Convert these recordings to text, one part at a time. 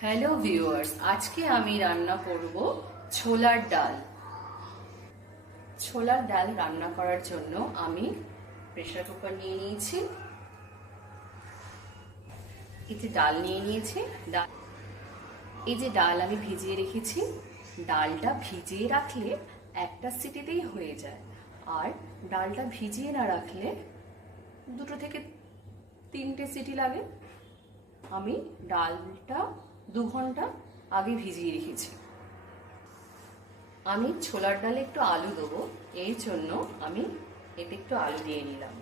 Hello viewers, আজকে আমি রান্না করব ছোলার ডাল। ছোলার ডাল রান্না করার জন্য আমি প্রেসার কুকার নিয়ে নিয়েছি, এই যে ডাল নিয়ে নিয়েছি। এই যে ডাল আমি ভিজিয়ে রেখেছি। ডালটা ভিজিয়ে রাখলে একটা সিটিতেই হয়ে যায়, আর ডালটা ভিজিয়ে না রাখলে 2 থেকে 3টে সিটি লাগে। আমি ডালটা 2 ঘন্টা আগে ভিজিয়ে রেখেছি। আমি ছোলার ডালে একটু আলু দেবো, এই জন্য আমি এতে একটু আলু দিয়ে নিলাম।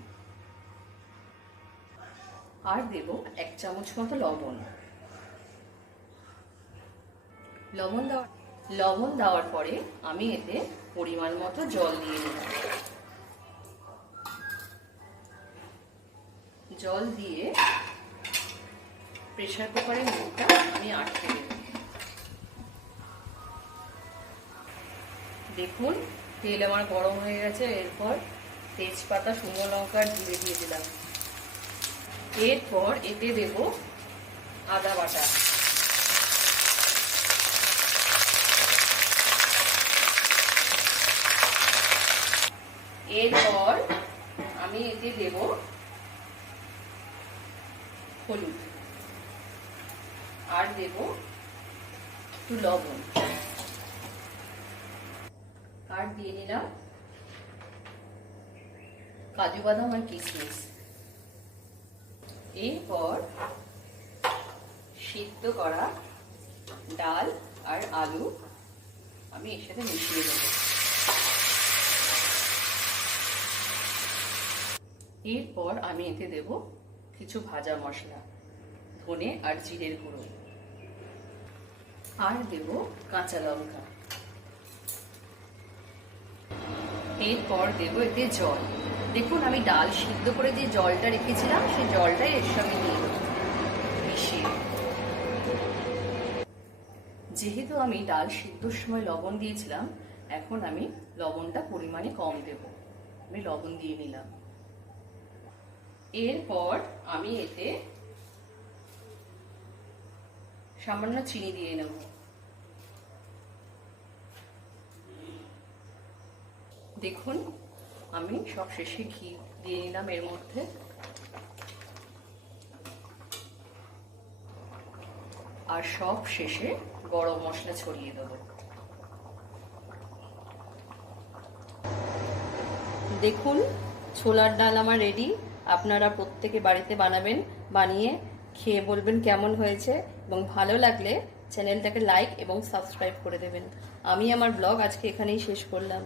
আর দেব 1 চামচ মতো লবণ। লবণ দেওয়ার পরে আমি এতে পরিমাণ মতো জল দিয়ে দিলাম। জল দিয়ে প্রেসার কুকারের মুখটা আমি আটকে দেব। দেখুন, তেল আমার গরম হয়ে গেছে। এরপর তেজপাতা, শুকনো লঙ্কা, জিরে দিয়ে দিলাম। এরপর এতে দেব আদা বাটা। এরপর আমি এতে দেব হলুদ, আর দেব একটু লবণ, আর দিয়ে নিলাম কাজু বাদাম আর কিশমিশ। এরপর সিদ্ধ করা ডাল আর আলু আমি এর সাথে মিশিয়ে দেব। এরপর আমি এতে দেব কিছু ভাজা মশলা, ধনে আর জিরের গুঁড়ো, আর দেব কাঁচা লঙ্কা। এরপর দেব এতে জল। দেখুন, আমি ডাল সিদ্ধ করে যে জলটা রেখেছিলাম সেই জলটাই এর সঙ্গে দিয়ে দেব মিশিয়ে। যেহেতু আমি ডাল সিদ্ধর সময় লবণ দিয়েছিলাম, এখন আমি লবণটা পরিমাণে কম দেব। আমি লবণ দিয়ে নিলাম। এরপর আমি এতে সামান্য চিনি দিয়ে নেব। দেখুন, আমি সব শেষে ঘি দিয়ে নিলাম এর মধ্যে। আর সব শেষে গরম মশলা ছড়িয়ে দেব। দেখুন, ছোলার ডাল আমার রেডি। আপনারা প্রত্যেকে বাড়িতে বানাবেন, বানিয়ে খেয়ে বলবেন কেমন হয়েছে, এবং ভালো লাগলে চ্যানেলটাকে লাইক এবং সাবস্ক্রাইব করে দেবেন। আমি আমার ব্লগ আজকে এখানেই শেষ করলাম।